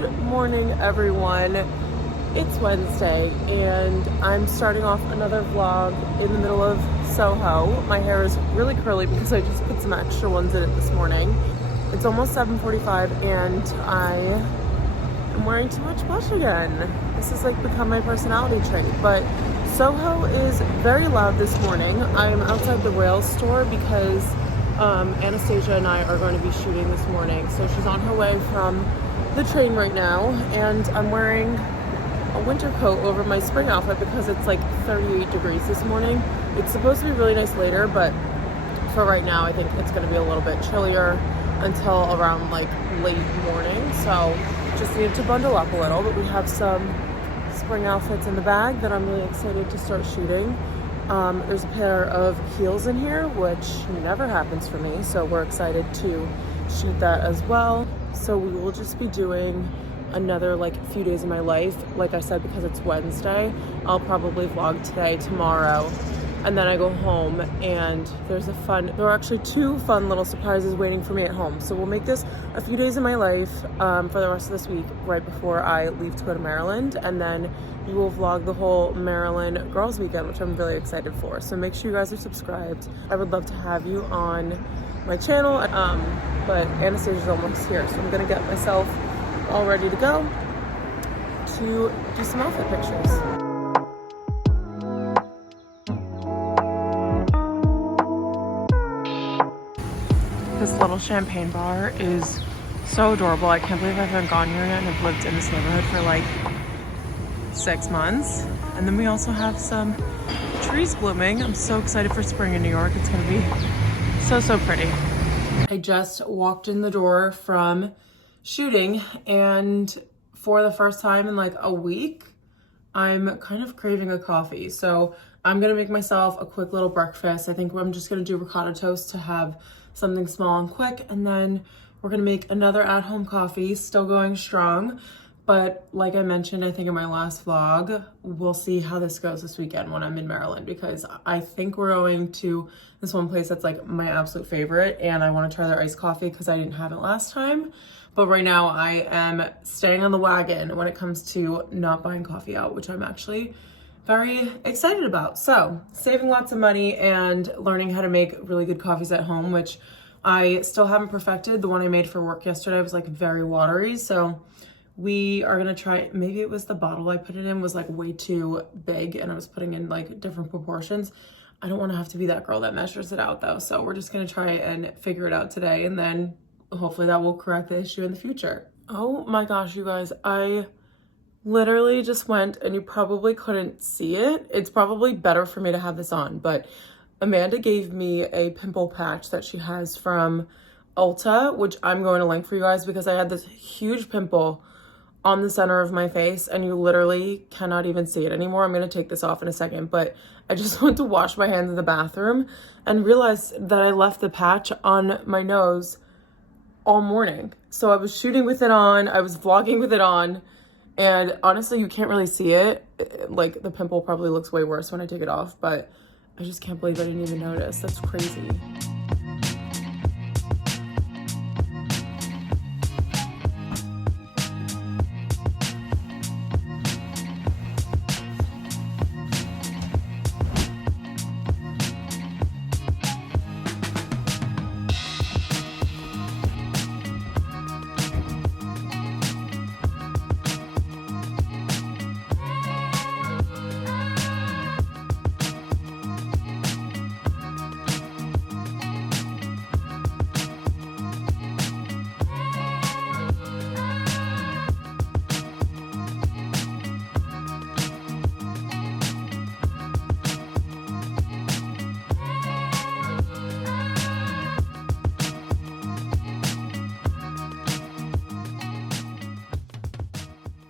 Good morning, everyone. It's Wednesday and I'm starting off another vlog in the middle of Soho. My hair is really curly because I just put some extra ones in it this morning. It's almost 7:45 and I am wearing too much blush again. This has like become my personality trait, but Soho is very loud this morning. I'm outside the Rails store because Anastasia and I are going to be shooting this morning. So she's on her way from the train right now and I'm wearing a winter coat over my spring outfit because it's like 38 degrees this morning. It's supposed to be really nice later, but for right now I think it's going to be a little bit chillier until around like late morning. So just need to bundle up a little, but we have some spring outfits in the bag that I'm really excited to start shooting. There's a pair of heels in here, which never happens for me, so we're excited to shoot that as well. So we will just be doing another like few days of my life. Like I said, because it's Wednesday, I'll probably vlog today, tomorrow, and then I go home and there are actually two fun little surprises waiting for me at home. So we'll make this a few days of my life for the rest of this week right before I leave to go to Maryland, and then we will vlog the whole Maryland Girls Weekend, which I'm really excited for. So make sure you guys are subscribed. I would love to have you on my channel, but Anastasia's almost here, so I'm gonna get myself all ready to go to do some outfit pictures. This little champagne bar is so adorable. I can't believe I haven't gone here yet, and I've lived in this neighborhood for like 6 months. And then we also have some trees blooming. I'm so excited for spring in New York. It's gonna be so pretty. I just walked in the door from shooting, and for the first time in like a week, I'm kind of craving a coffee. So I'm gonna make myself a quick little breakfast. I think I'm just gonna do ricotta toast to have something small and quick, and then we're gonna make another at-home coffee, still going strong. But like I mentioned, I think in my last vlog, we'll see how this goes this weekend when I'm in Maryland, because I think we're going to this one place that's like my absolute favorite, and I want to try their iced coffee because I didn't have it last time. But right now I am staying on the wagon when it comes to not buying coffee out, which I'm actually very excited about. So saving lots of money and learning how to make really good coffees at home, which I still haven't perfected. The one I made for work yesterday was like very watery, so we are gonna try. Maybe it was the bottle I put it in was like way too big and I was putting in like different proportions. I don't want to have to be that girl that measures it out though, so we're just gonna try and figure it out today, and then hopefully that will correct the issue in the future. Oh my gosh, you guys, I literally just went, and you probably couldn't see it. It's probably better for me to have this on, but Amanda gave me a pimple patch that she has from Ulta, which I'm going to link for you guys, because I had this huge pimple on the center of my face and you literally cannot even see it anymore. I'm going to take this off in a second, but I just went to wash my hands in the bathroom and realized that I left the patch on my nose all morning. So I was shooting with it on, I was vlogging with it on, and honestly, you can't really see it. Like the pimple probably looks way worse when I take it off, but I just can't believe I didn't even notice. That's crazy.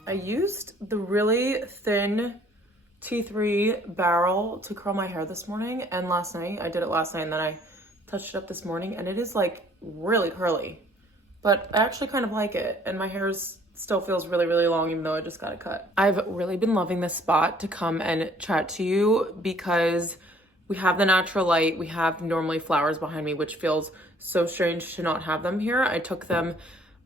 I used the really thin T3 barrel to curl my hair this morning and last night. I did it last night and then I touched it up this morning, and it is like really curly, but I actually kind of like it, and my hair still feels really, really long even though I just got it cut. I've really been loving this spot to come and chat to you because we have the natural light. We have normally flowers behind me, which feels so strange to not have them here. I took them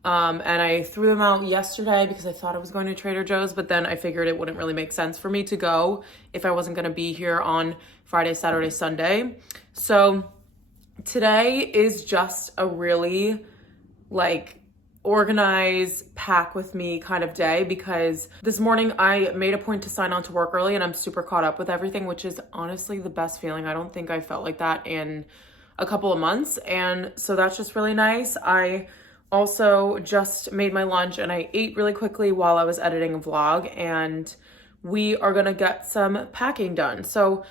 And I threw them out yesterday because I thought I was going to Trader Joe's, but then I figured it wouldn't really make sense for me to go if I wasn't going to be here on Friday, Saturday, Sunday. So today is just a really like organize, pack with me kind of day, because this morning I made a point to sign on to work early and I'm super caught up with everything, which is honestly the best feeling. I don't think I felt like that in a couple of months. And so that's just really nice. I also just made my lunch and I ate really quickly while I was editing a vlog, and we are gonna get some packing done. So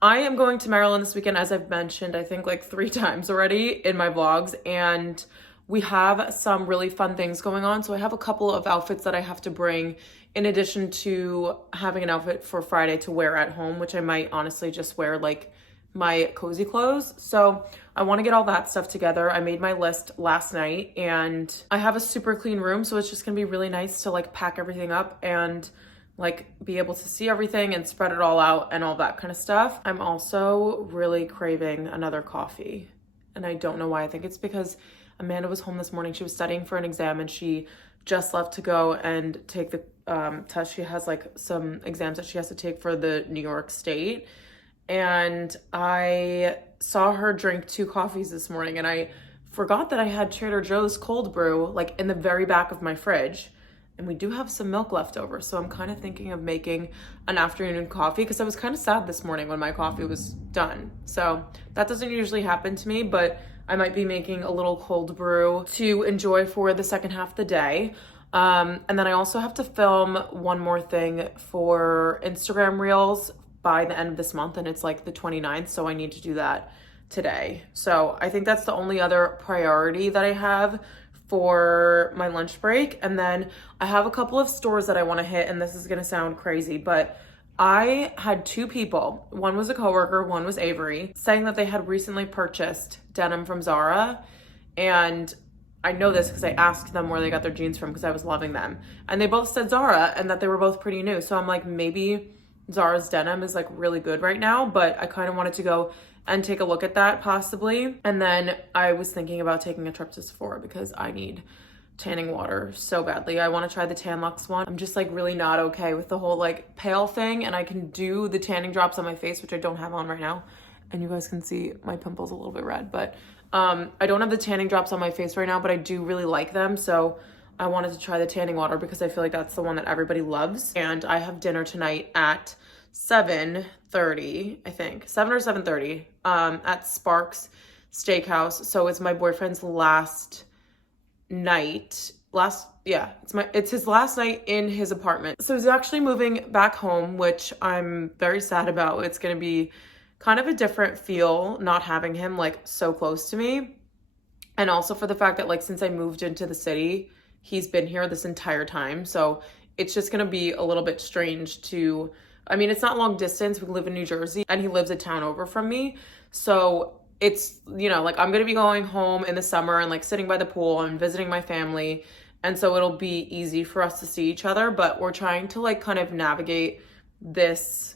I am going to Maryland this weekend, as I've mentioned, I think like 3 times already in my vlogs, and we have some really fun things going on. So I have a couple of outfits that I have to bring in addition to having an outfit for Friday to wear at home, which I might honestly just wear like my cozy clothes. So I want to get all that stuff together. I made my list last night and I have a super clean room, so it's just gonna be really nice to like pack everything up and like be able to see everything and spread it all out and all that kind of stuff. I'm also really craving another coffee and I don't know why. I think it's because Amanda was home this morning. She was studying for an exam and she just left to go and take the test. She has like some exams that she has to take for the New York State. And I saw her drink 2 coffees this morning and I forgot that I had Trader Joe's cold brew like in the very back of my fridge. And we do have some milk left over. So I'm kind of thinking of making an afternoon coffee because I was kind of sad this morning when my coffee was done. So that doesn't usually happen to me, but I might be making a little cold brew to enjoy for the second half of the day. And then I also have to film one more thing for Instagram Reels by the end of this month, and it's like the 29th, so I need to do that today. So I think that's the only other priority that I have for my lunch break. And then I have a couple of stores that I want to hit, and this is going to sound crazy, but I had 2 people, one was a coworker, one was Avery, saying that they had recently purchased denim from Zara. And I know this because I asked them where they got their jeans from because I was loving them. And they both said Zara and that they were both pretty new. So I'm like, maybe Zara's denim is like really good right now, but I kind of wanted to go and take a look at that possibly. And then I was thinking about taking a trip to Sephora because I need tanning water so badly. I want to try the Tan Luxe one. I'm just like really not okay with the whole like pale thing, and I can do the tanning drops on my face, which I don't have on right now. And you guys can see my pimple's a little bit red, but I don't have the tanning drops on my face right now, but I do really like them. So I wanted to try the tanning water because I feel like that's the one that everybody loves. And I have dinner tonight at 7:30, I think 7 or 7:30 at Sparks Steakhouse. So it's my boyfriend's last night. It's his last night in his apartment. So he's actually moving back home, which I'm very sad about. It's gonna be kind of a different feel not having him like so close to me. And also for the fact that like since I moved into the city, he's been here this entire time. So it's just gonna be a little bit strange to, I mean, it's not long distance. We live in New Jersey and he lives a town over from me. So it's, you know, like I'm gonna be going home in the summer and like sitting by the pool and visiting my family. And so it'll be easy for us to see each other, but we're trying to like kind of navigate this,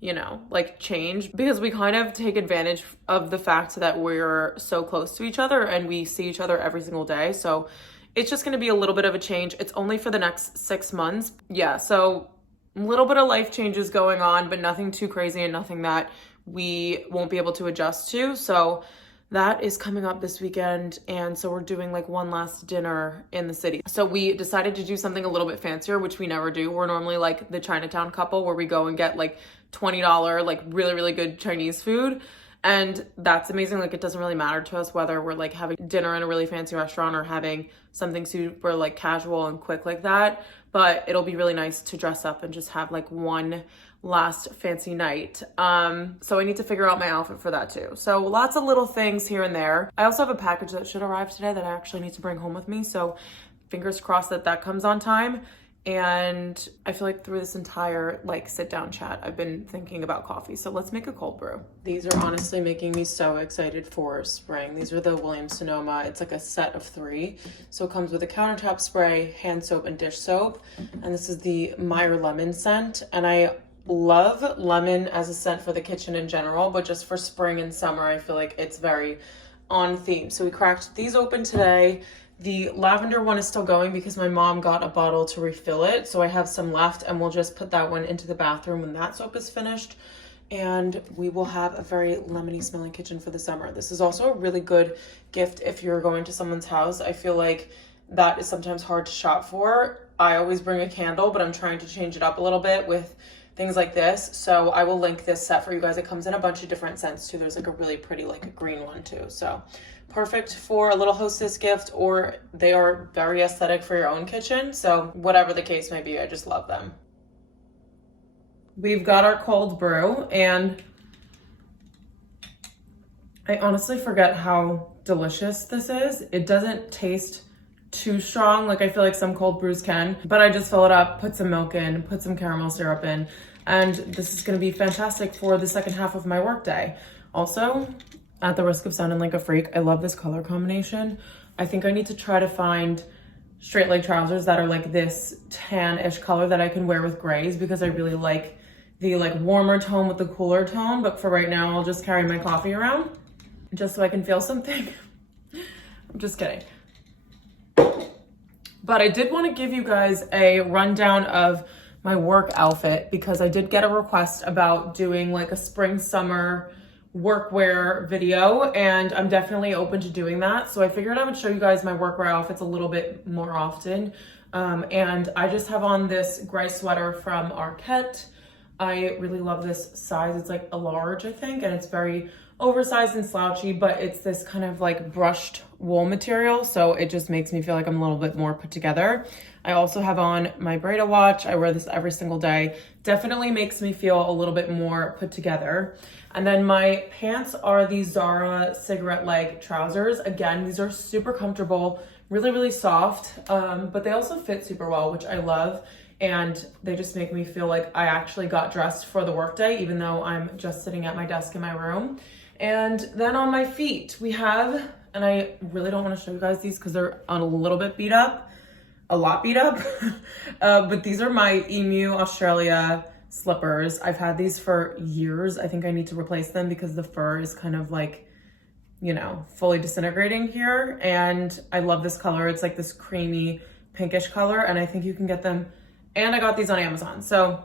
you know, like change, because we kind of take advantage of the fact that we're so close to each other and we see each other every single day. So it's just gonna be a little bit of a change. It's only for the next 6 months. Yeah, so a little bit of life changes going on, but nothing too crazy and nothing that we won't be able to adjust to. So that is coming up this weekend. And so we're doing like one last dinner in the city. So we decided to do something a little bit fancier, which we never do. We're normally like the Chinatown couple where we go and get like $20, like really, really good Chinese food. And that's amazing. Like it doesn't really matter to us whether we're like having dinner in a really fancy restaurant or having something super like casual and quick like that. But it'll be really nice to dress up and just have like one last fancy night. So I need to figure out my outfit for that too. So lots of little things here and there. I also have a package that should arrive today that I actually need to bring home with me. So fingers crossed that that comes on time. And I feel like through this entire like sit down chat, I've been thinking about coffee. So let's make a cold brew. These are honestly making me so excited for spring. These are the Williams Sonoma. It's like a set of 3. So it comes with a countertop spray, hand soap, and dish soap. And this is the Meyer lemon scent. And I love lemon as a scent for the kitchen in general, but just for spring and summer, I feel like it's very on theme. So we cracked these open today. The lavender one is still going because my mom got a bottle to refill it. So I have some left and we'll just put that one into the bathroom when that soap is finished. And we will have a very lemony smelling kitchen for the summer. This is also a really good gift if you're going to someone's house. I feel like that is sometimes hard to shop for. I always bring a candle, but I'm trying to change it up a little bit with things like this. So I will link this set for you guys. It comes in a bunch of different scents too. There's like a really pretty like a green one too. So perfect for a little hostess gift, or they are very aesthetic for your own kitchen. So whatever the case may be, I just love them. We've got our cold brew, and I honestly forget how delicious this is. It doesn't taste too strong like I feel like some cold brews can, but I just fill it up, put some milk in, put some caramel syrup in, and this is going to be fantastic for the second half of my workday. Also, at the risk of sounding like a freak, I love this color combination. I think I need to try to find straight leg trousers that are like this tan-ish color that I can wear with grays, because I really like the like warmer tone with the cooler tone. But for right now, I'll just carry my coffee around just so I can feel something. I'm just kidding. But I did want to give you guys a rundown of my work outfit, because I did get a request about doing like a spring summer workwear video, and I'm definitely open to doing that. So I figured I would show you guys my workwear outfits a little bit more often. And I just have on this gray sweater from Arquette. I really love this size. It's like a large, I think, and it's very oversized and slouchy, but it's this kind of like brushed wool material, so it just makes me feel like I'm a little bit more put together. I also have on my Breda watch. I wear this every single day. Definitely makes me feel a little bit more put together. And then my pants are these Zara cigarette leg trousers. Again, these are super comfortable, really, really soft, but they also fit super well, which I love. And they just make me feel like I actually got dressed for the workday, even though I'm just sitting at my desk in my room. And then on my feet, we have, and I really don't want to show you guys these because they're a little bit beat up, a lot beat up, but these are my Emu Australia slippers. I've had these for years. I think I need to replace them because the fur is kind of like, you know, fully disintegrating here. And I love this color. It's like this creamy pinkish color, and I think you can get them. And I got these on Amazon. So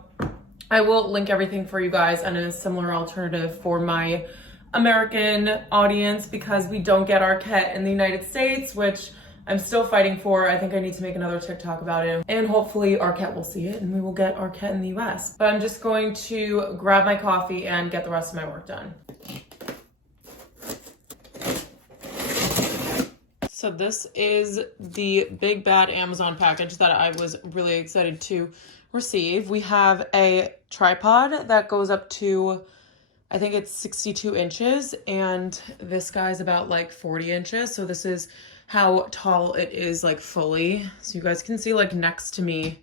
I will link everything for you guys, and a similar alternative for my American audience, because we don't get Arquette in the United States, which I'm still fighting for. I think I need to make another TikTok about it, and hopefully Arquette will see it and we will get Arquette in the US. But I'm just going to grab my coffee and get the rest of my work done. So this is the big bad Amazon package that I was really excited to receive. We have a tripod that goes up to, I think it's 62 inches, and this guy's about like 40 inches. So this is how tall it is, like fully. So you guys can see like next to me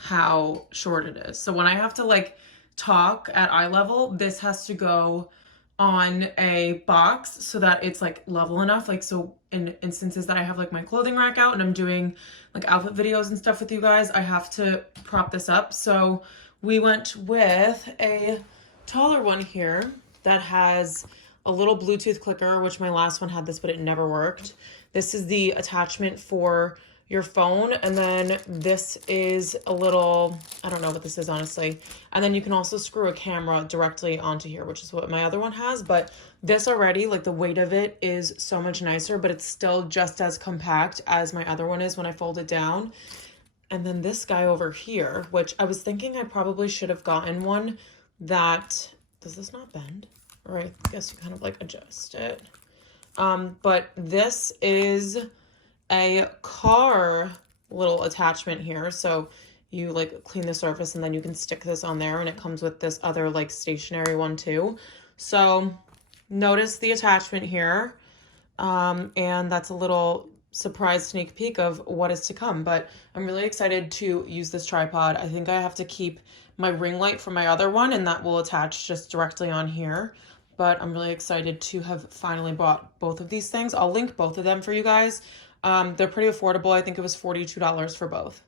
how short it is. So when I have to like talk at eye level, this has to go on a box so that it's like level enough. Like, so in instances that I have like my clothing rack out and I'm doing like outfit videos and stuff with you guys, I have to prop this up. So we went with a taller one here that has a little Bluetooth clicker, which my last one had this, but it never worked. This is the attachment for your phone, and then this is a little, I don't know what this is honestly, and then you can also screw a camera directly onto here, which is what my other one has. But this already, like the weight of it is so much nicer, but it's still just as compact as my other one is when I fold it down. And then this guy over here, which I was thinking I probably should have gotten one that, does this not bend? Or I guess you kind of like adjust it. But this is a car little attachment here. So you like clean the surface and then you can stick this on there, and it comes with this other like stationary one too. So notice the attachment here. And that's a little surprise sneak peek of what is to come, but I'm really excited to use this tripod. I think I have to keep my ring light from my other one, and that will attach just directly on here. But I'm really excited to have finally bought both of these things. I'll link both of them for you guys. They're pretty affordable. I think it was $42 for both.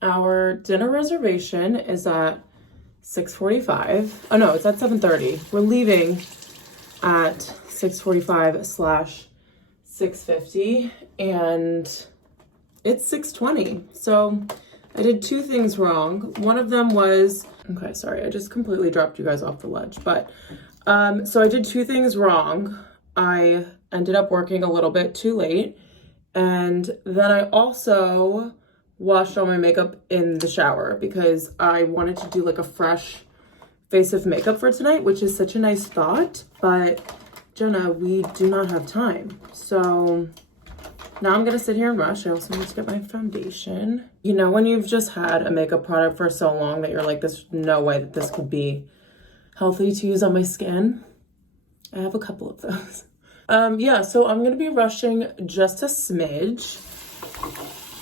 Our dinner reservation is at 6:45. Oh no, it's at 7:30. We're leaving at 6:45/7:30. 6:50 and it's 6:20. So I did two things wrong. One of them was, okay, sorry, I just completely dropped you guys off the ledge, but so I did two things wrong. I ended up working a little bit too late, and then I also washed all my makeup in the shower because I wanted to do like a fresh face of makeup for tonight, which is such a nice thought, but Jenna, we do not have time. So now I'm gonna sit here and rush. I also need to get my foundation. You know, when you've just had a makeup product for so long that you're like, there's no way that this could be healthy to use on my skin. I have a couple of those. Yeah, so I'm gonna be rushing just a smidge.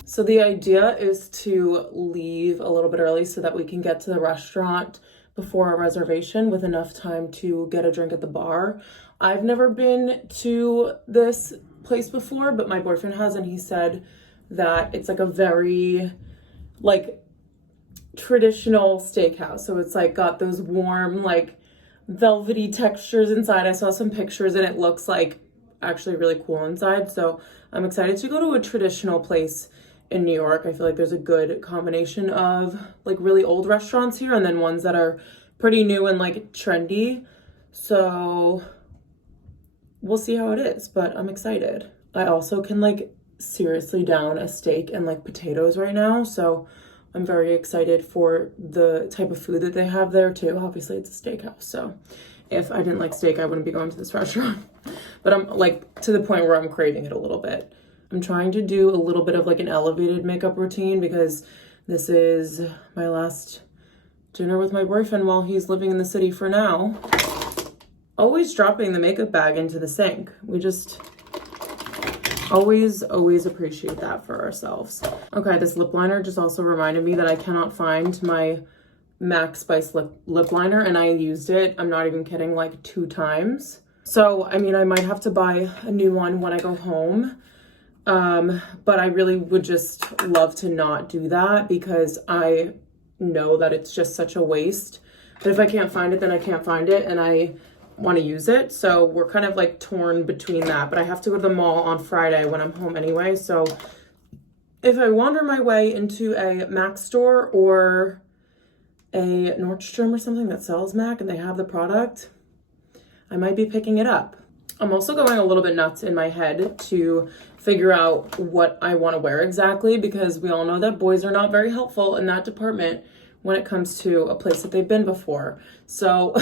So the idea is to leave a little bit early so that we can get to the restaurant before our reservation with enough time to get a drink at the bar. I've never been to this place before, but my boyfriend has, and he said that it's like a very like traditional steakhouse. So it's like got those warm like velvety textures inside. I saw some pictures and it looks like actually really cool inside. So I'm excited to go to a traditional place in New York. I feel like there's a good combination of like really old restaurants here and then ones that are pretty new and like trendy. So we'll see how it is, but I'm excited. I also can like seriously down a steak and like potatoes right now. So I'm very excited for the type of food that they have there too. Obviously it's a steakhouse. So if I didn't like steak, I wouldn't be going to this restaurant. But I'm like to the point where I'm craving it a little bit. I'm trying to do a little bit of like an elevated makeup routine because this is my last dinner with my boyfriend while he's living in the city for now. Always dropping the makeup bag into the sink. We just always appreciate that for ourselves. Okay, this lip liner just also reminded me that I cannot find my MAC Spice lip liner, and I used it, I'm not even kidding, like 2 times. So, I mean, I might have to buy a new one when I go home. But I really would just love to not do that because I know that it's just such a waste. But if I can't find it, then I can't find it, and I want to use it. So we're kind of like torn between that, but I have to go to the mall on Friday when I'm home anyway. So if I wander my way into a MAC store or a Nordstrom or something that sells MAC and they have the product, I might be picking it up. I'm also going a little bit nuts in my head to figure out what I want to wear exactly, because we all know that boys are not very helpful in that department when it comes to a place that they've been before. So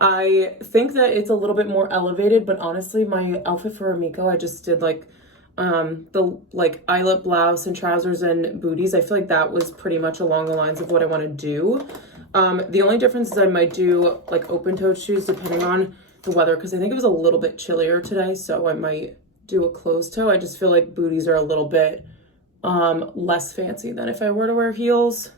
I think that it's a little bit more elevated, but honestly, my outfit for Amico, I just did like the like eyelet blouse and trousers and booties. I feel like that was pretty much along the lines of what I want to do. The only difference is I might do like open-toed shoes depending on the weather, because I think it was a little bit chillier today, so I might do a closed toe. I just feel like booties are a little bit less fancy than if I were to wear heels.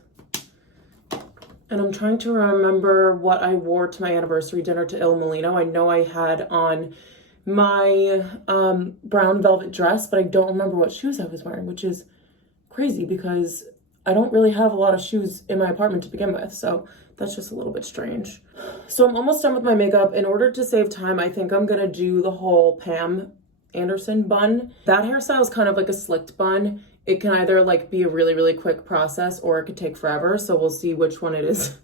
And I'm trying to remember what I wore to my anniversary dinner to Il Molino. I know I had on my brown velvet dress, but I don't remember what shoes I was wearing, which is crazy because I don't really have a lot of shoes in my apartment to begin with. So that's just a little bit strange. So I'm almost done with my makeup. In order to save time, I think I'm gonna do the whole Pam Anderson bun. That hairstyle is kind of like a slicked bun. It can either like be a really quick process or it could take forever. So we'll see which one it is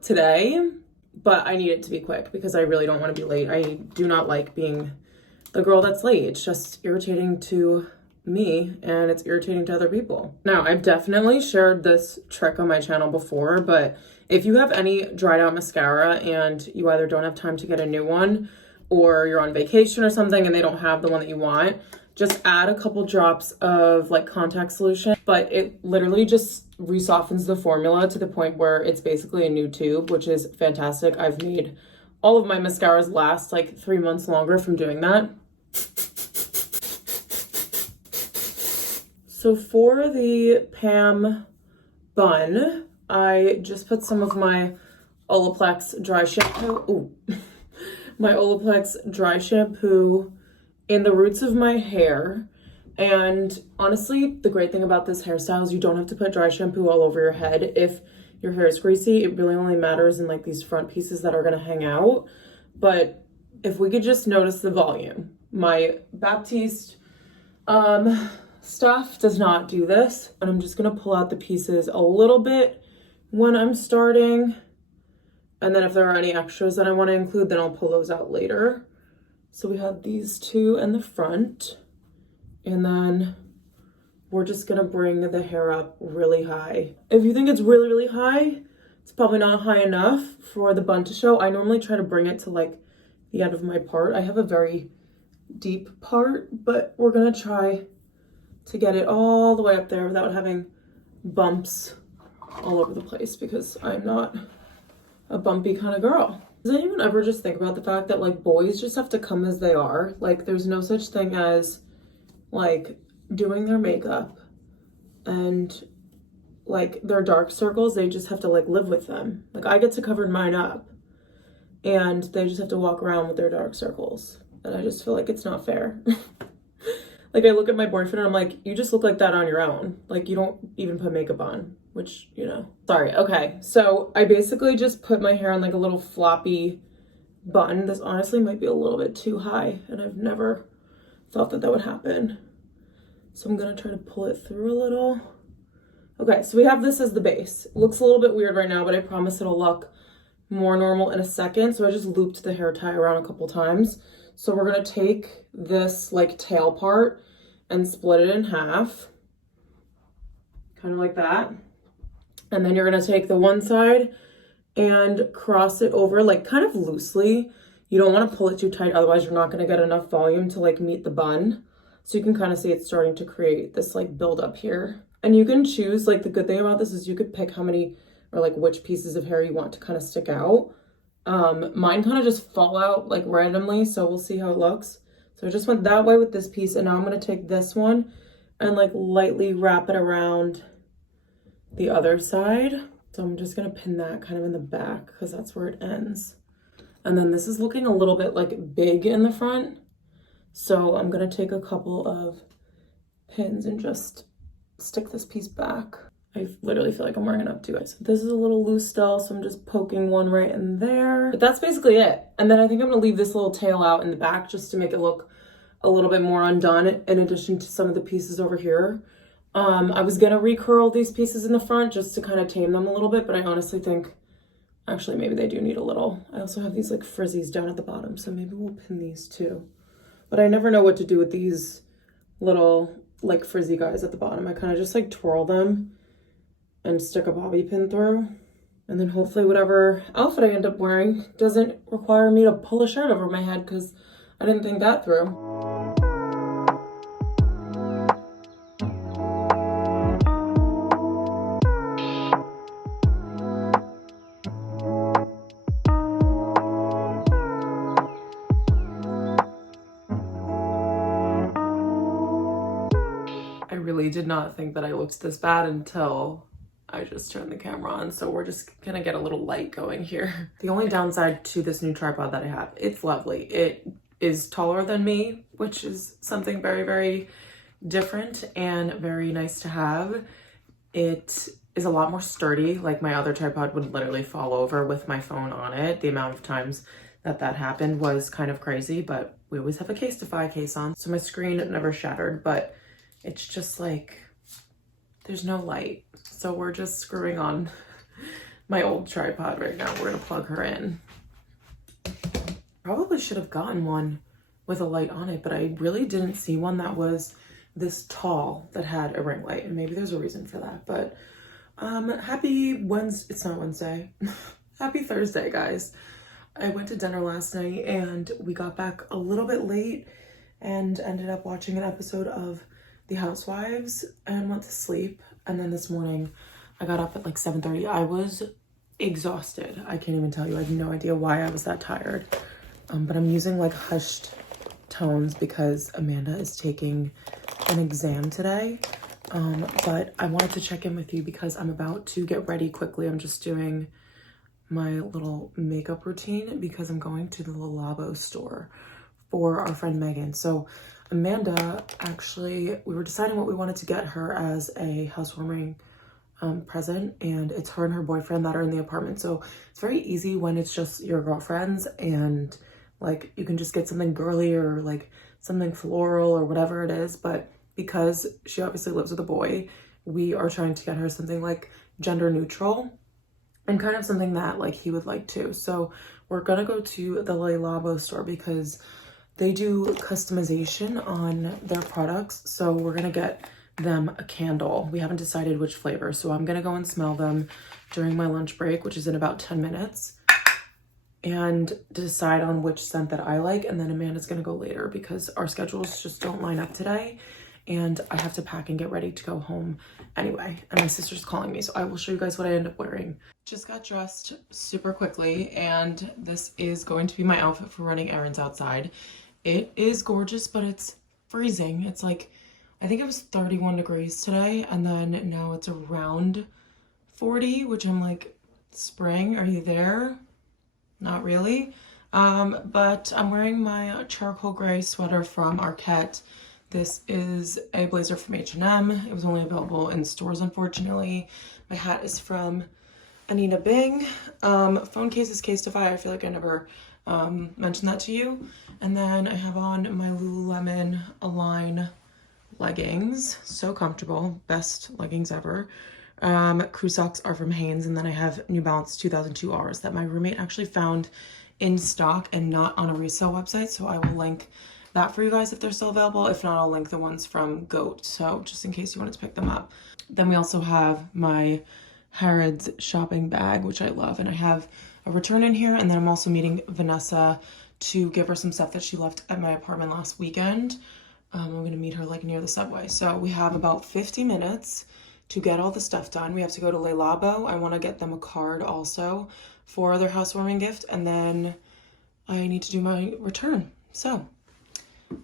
today. But I need it to be quick because I really don't want to be late. I do not like being the girl that's late. It's just irritating to me and it's irritating to other people. Now, I've definitely shared this trick on my channel before, but if you have any dried out mascara and you either don't have time to get a new one or you're on vacation or something and they don't have the one that you want, just add a couple drops of like contact solution, but it literally just resoftens the formula to the point where it's basically a new tube, which is fantastic. I've made all of my mascaras last like 3 months longer from doing that. So for the Pam bun, I just put some of my Olaplex dry shampoo, my Olaplex dry shampoo in the roots of my hair. And honestly, the great thing about this hairstyle is you don't have to put dry shampoo all over your head. If your hair is greasy, it really only matters in like these front pieces that are gonna hang out. But if we could just notice the volume, My Baptiste stuff does not do this. And I'm just gonna pull out the pieces a little bit when I'm starting. And then if there are any extras that I want to include, then I'll pull those out later. So we have these two in the front. And then we're just gonna bring the hair up really high. If you think it's really, really high, it's probably not high enough for the bun to show. I normally try to bring it to like the end of my part. I have a very deep part, but we're gonna try to get it all the way up there without having bumps all over the place because I'm not a bumpy kind of girl. Does anyone ever just think about the fact that like boys just have to come as they are? Like there's no such thing as like doing their makeup and like their dark circles, they just have to like live with them. Like I get to cover mine up and they just have to walk around with their dark circles. And I just feel like it's not fair. Like I look at my boyfriend and I'm like, you just look like that on your own. Like you don't even put makeup on, which, you know. Sorry, okay. So I basically just put my hair on like a little floppy bun. This honestly might be a little bit too high and I've never thought that that would happen. So I'm gonna try to pull it through a little. Okay, so we have this as the base. It looks a little bit weird right now, but I promise it'll look more normal in a second. So I just looped the hair tie around a couple times. So we're gonna take this like tail part and split it in half, kind of like that. And then you're gonna take the one side and cross it over like kind of loosely. You don't wanna pull it too tight, otherwise you're not gonna get enough volume to like meet the bun. So you can kind of see it's starting to create this like build up here. And you can choose, like the good thing about this is you could pick how many or like which pieces of hair you want to kind of stick out. Mine kind of just fall out like randomly, so we'll see how it looks. So I just went that way with this piece, and now I'm going to take this one and like lightly wrap it around the other side. So I'm just going to pin that kind of in the back because that's where it ends. And then this is looking a little bit like big in the front. So I'm going to take a couple of pins and just stick this piece back. I literally feel like I'm wearing it up too, guys. This is a little loose still, so I'm just poking one right in there. But that's basically it. And then I think I'm gonna leave this little tail out in the back just to make it look a little bit more undone in addition to some of the pieces over here. I was gonna recurl these pieces in the front just to kind of tame them a little bit, but I honestly think, actually maybe they do need a little. I also have these like frizzies down at the bottom, so maybe we'll pin these too. But I never know what to do with these little like frizzy guys at the bottom. I kind of just like twirl them and stick a bobby pin through. And then hopefully whatever outfit I end up wearing doesn't require me to pull a shirt over my head because I didn't think that through. I really did not think that I looked this bad until I just turned the camera on, so we're just gonna get a little light going here. The only downside to this new tripod that I have, it's lovely. It is taller than me, which is something very, very different and very nice to have. It is a lot more sturdy. Like my other tripod would literally fall over with my phone on it. The amount of times that that happened was kind of crazy, but we always have a Casetify case on, so my screen never shattered, but it's just like, there's no light. So we're just screwing on my old tripod right now. We're gonna plug her in. Probably should have gotten one with a light on it, but I really didn't see one that was this tall that had a ring light, and maybe there's a reason for that. But happy Wednesday, it's not Wednesday. Happy Thursday, guys. I went to dinner last night and we got back a little bit late and ended up watching an episode of The Housewives and went to sleep. And then this morning I got up at like 7:30. I was exhausted. I can't even tell you. I have no idea why I was that tired. But I'm using like hushed tones because Amanda is taking an exam today. But I wanted to check in with you because I'm about to get ready quickly. I'm just doing my little makeup routine because I'm going to the Labo store for our friend Megan. So Amanda, actually, we were deciding what we wanted to get her as a housewarming present, and it's her and her boyfriend that are in the apartment. So it's very easy when it's just your girlfriends and like you can just get something girly or like something floral or whatever it is, but because she obviously lives with a boy, we are trying to get her something like gender neutral and kind of something that like he would like too. So we're gonna go to the Le Labo store because they do customization on their products. So we're gonna get them a candle. We haven't decided which flavor, so I'm gonna go and smell them during my lunch break, which is in about 10 minutes, and decide on which scent that I like. And then Amanda's gonna go later because our schedules just don't line up today, and I have to pack and get ready to go home anyway. And my sister's calling me, so I will show you guys what I end up wearing. Just got dressed super quickly, and this is going to be my outfit for running errands outside. It is gorgeous, but it's freezing. It's like, I think it was 31 degrees today, and then now it's around 40, which I'm like, spring, are you there? Not really. But I'm wearing my charcoal gray sweater from Arquette. This is a blazer from H&M. It was only available in stores, unfortunately. My hat is from Anina Bing. Phone case is Casetify. I feel like I never mentioned that to you. And then I have on my Lululemon Align leggings. So comfortable. Best leggings ever. Crew socks are from Hanes. And then I have New Balance 2002 Rs that my roommate actually found in stock and not on a resale website. So I will link that for you guys if they're still available. If not, I'll link the ones from Goat, so just in case you wanted to pick them up. Then we also have my Harrods shopping bag, which I love, and I have a return in here. And then I'm also meeting Vanessa to give her some stuff that she left at my apartment last weekend. I'm gonna meet her like near the subway. So we have about 50 minutes to get all the stuff done. We have to go to Le Labo. I want to get them a card also for their housewarming gift, and then I need to do my return. So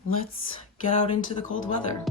let's get out into the cold weather.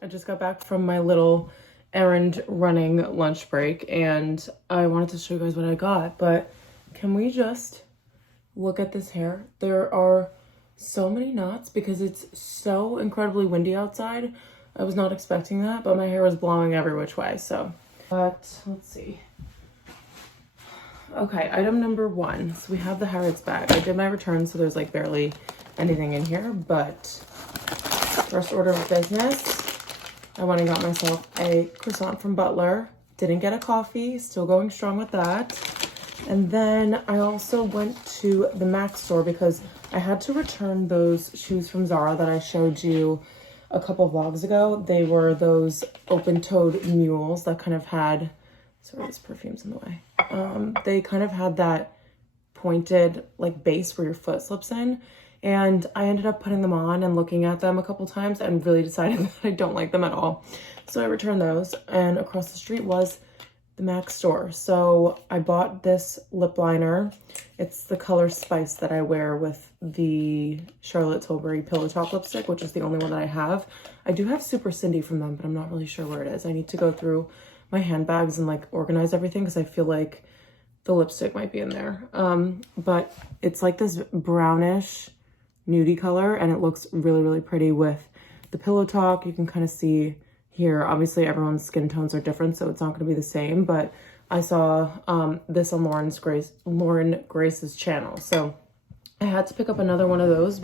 I just got back from my little errand running lunch break, and I wanted to show you guys what I got, but can we just look at this hair? There are so many knots because it's so incredibly windy outside. I was not expecting that, but my hair was blowing every which way. So, but let's see. Okay, item number 1. So we have the Harrods bag. I did my return, so there's like barely anything in here, but first order of business, I went and got myself a croissant from Butler. Didn't get a coffee, still going strong with that. And then I also went to the Mac store because I had to return those shoes from Zara that I showed you a couple vlogs ago. They were those open-toed mules that kind of had, sorry, this perfume's in the way. They kind of had that pointed like base where your foot slips in. And I ended up putting them on and looking at them a couple times and really decided that I don't like them at all. So I returned those, and across the street was the MAC store. So I bought this lip liner. It's the color Spice that I wear with the Charlotte Tilbury Pillow Talk lipstick, which is the only one that I have. I do have Super Cindy from them, but I'm not really sure where it is. I need to go through my handbags and like organize everything because I feel like the lipstick might be in there. But it's like this brownish nudie color, and it looks really, really pretty with the Pillow Talk. You can kind of see here, obviously everyone's skin tones are different, so it's not going to be the same, but I saw this on Lauren Grace's channel, so I had to pick up another one of those.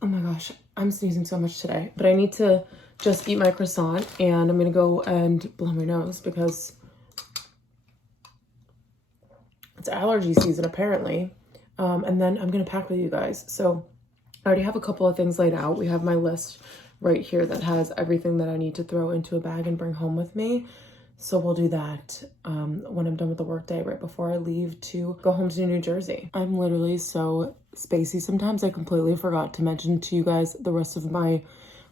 Oh my gosh, I'm sneezing so much today, but I need to just eat my croissant, and I'm gonna go and blow my nose because it's allergy season apparently. And then I'm gonna pack with you guys. So I already have a couple of things laid out. We have my list right here that has everything that I need to throw into a bag and bring home with me. So we'll do that when I'm done with the workday, right before I leave to go home to New Jersey. I'm literally so spacey sometimes. I completely forgot to mention to you guys the rest of my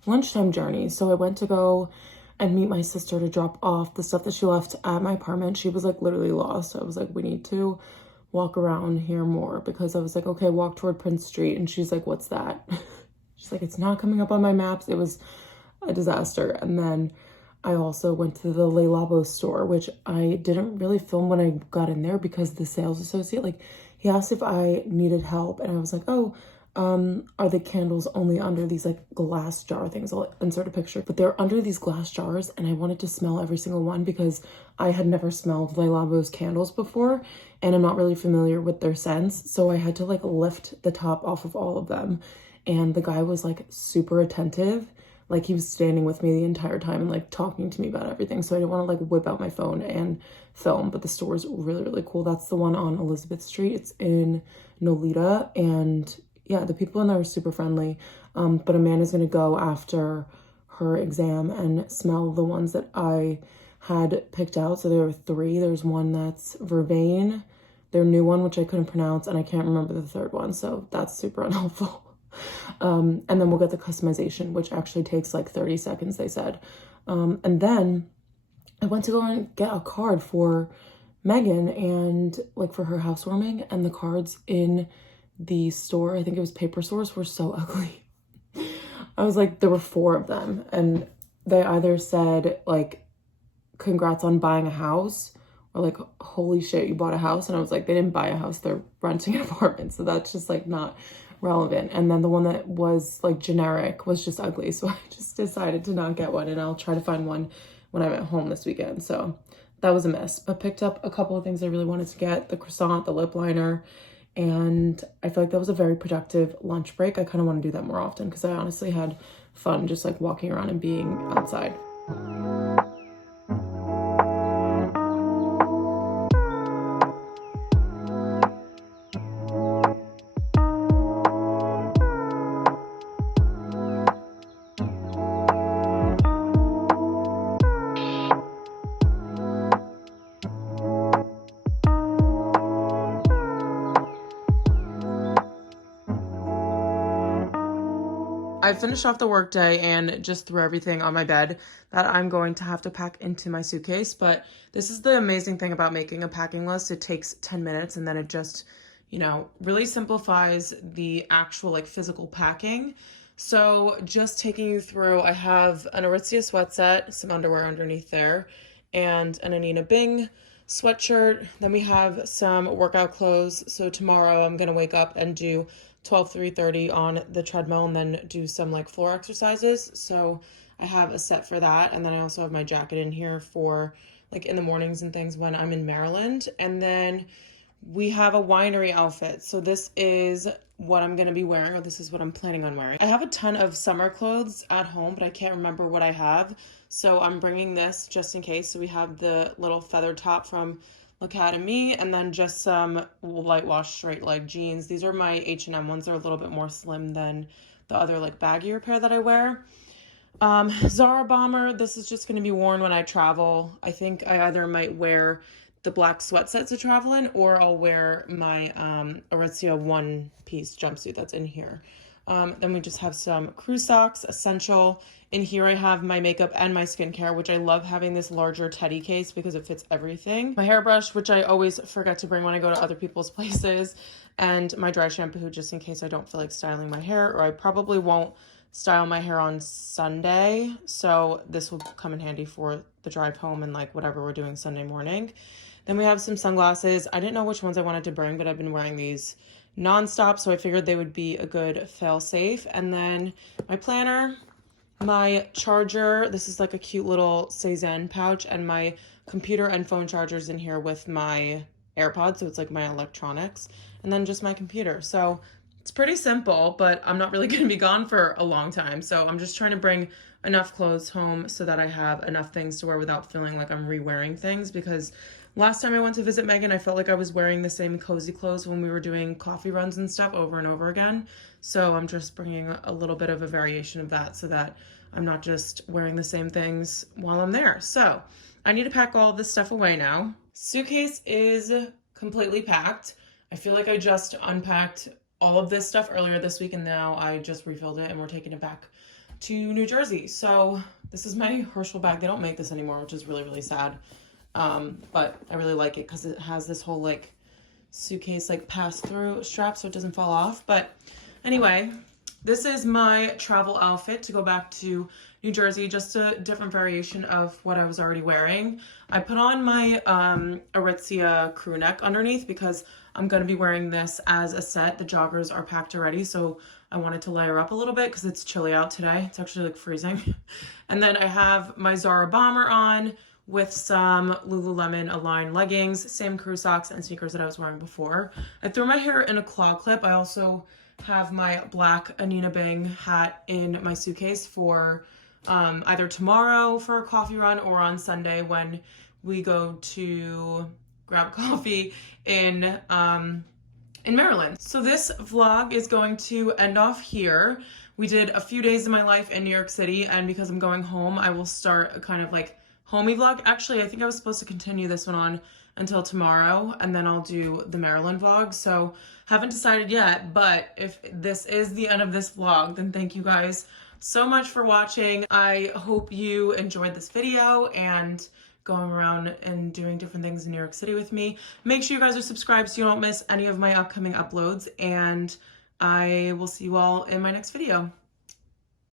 lunchtime journey. So I went to go and meet my sister to drop off the stuff that she left at my apartment. She was like literally lost. So I was like, we need to walk around here more, because I was like, okay, walk toward Prince Street. And she's like, what's that? She's like, it's not coming up on my maps. It was a disaster. And then I also went to the Le Labo store, which I didn't really film when I got in there because the sales associate, like, he asked if I needed help, and I was like, oh, are the candles only under these like glass jar things? I'll insert a picture, but they're under these glass jars, and I wanted to smell every single one because I had never smelled Le Labo's candles before, and I'm not really familiar with their scents, so I had to like lift the top off of all of them, and the guy was like super attentive. Like, he was standing with me the entire time and like talking to me about everything. So I didn't want to like whip out my phone and film, but the store is really, really cool. That's the one on Elizabeth Street. It's in Nolita. And yeah, the people in there are super friendly. But Amanda's going to go after her exam and smell the ones that I had picked out. So there are 3. There's one that's Vervain, their new one, which I couldn't pronounce, and I can't remember the 3rd one. So that's super unhelpful. And then we'll get the customization, which actually takes like 30 seconds, they said. And then I went to go and get a card for Megan and like for her housewarming, and the cards in the store, I think it was Paper Source, were so ugly. I was like, there were 4 of them, and they either said like, congrats on buying a house, or like, holy shit, you bought a house. And I was like, they didn't buy a house, they're renting an apartment. So that's just like not relevant. And then the one that was like generic was just ugly, so I just decided to not get one, and I'll try to find one when I'm at home this weekend. So that was a miss, but picked up a couple of things I really wanted to get: the croissant, the lip liner, and I feel like that was a very productive lunch break. I kind of want to do that more often because I honestly had fun just like walking around and being outside. I finished off the workday and just threw everything on my bed that I'm going to have to pack into my suitcase. But this is the amazing thing about making a packing list. It takes 10 minutes and then it just, you know, really simplifies the actual like physical packing. So just taking you through, I have an Aritzia sweat set, some underwear underneath there, and an Anina Bing sweatshirt. Then we have some workout clothes. So tomorrow I'm going to wake up and do 3:30 on the treadmill and then do some like floor exercises. So I have a set for that. And then I also have my jacket in here for like in the mornings and things when I'm in Maryland. And then we have a winery outfit. So this is what I'm going to be wearing, or this is what I'm planning on wearing. I have a ton of summer clothes at home, but I can't remember what I have. So I'm bringing this just in case. So we have the little feather top from Academy, and then just some light wash straight leg jeans. These are my H&M ones. They're a little bit more slim than the other like baggier pair that I wear. Zara bomber. This is just going to be worn when I travel. I think I either might wear the black sweat set to travel in, or I'll wear my Aritzia one-piece jumpsuit that's in here. Then we just have some crew socks, essential. In here I have my makeup and my skincare, which I love having this larger teddy case because it fits everything. My hairbrush, which I always forget to bring when I go to other people's places. And my dry shampoo, just in case I don't feel like styling my hair, or I probably won't style my hair on Sunday. So this will come in handy for the drive home and like whatever we're doing Sunday morning. Then we have some sunglasses. I didn't know which ones I wanted to bring, but I've been wearing these nonstop, so I figured they would be a good fail-safe. And then my planner, my charger. This is like a cute little Cezanne pouch, and my computer and phone chargers in here with my AirPods, so it's like my electronics, and then just my computer. So it's pretty simple, but I'm not really going to be gone for a long time, so I'm just trying to bring enough clothes home so that I have enough things to wear without feeling like I'm re-wearing things, because last time I went to visit Megan, I felt like I was wearing the same cozy clothes when we were doing coffee runs and stuff over and over again. So I'm just bringing a little bit of a variation of that so that I'm not just wearing the same things while I'm there. So I need to pack all of this stuff away now. Suitcase is completely packed. I feel like I just unpacked all of this stuff earlier this week, and now I just refilled it and we're taking it back to New Jersey. So this is my Herschel bag. They don't make this anymore, which is really, really sad. But I really like it because it has this whole like suitcase like pass through strap so it doesn't fall off. But anyway, This is my travel outfit to go back to New Jersey, just a different variation of what I was already wearing. I put on my Aritzia crew neck underneath because I'm going to be wearing this as a set. The joggers are packed already, so I wanted to layer up a little bit because it's chilly out today. It's actually like freezing. And then I have my Zara bomber on with some Lululemon Align leggings, same crew socks and sneakers that I was wearing before. I threw my hair in a claw clip. I also have my black Anina Bing hat in my suitcase for either tomorrow for a coffee run or on Sunday when we go to grab coffee in Maryland. So this vlog is going to end off here. We did a few days of my life in New York City, and because I'm going home, I will start a kind of like homey vlog. Actually, I think I was supposed to continue this one on until tomorrow, and then I'll do the Maryland vlog. So haven't decided yet, but if this is the end of this vlog, then thank you guys so much for watching. I hope you enjoyed this video and going around and doing different things in New York City with me. Make sure you guys are subscribed so you don't miss any of my upcoming uploads, and I will see you all in my next video.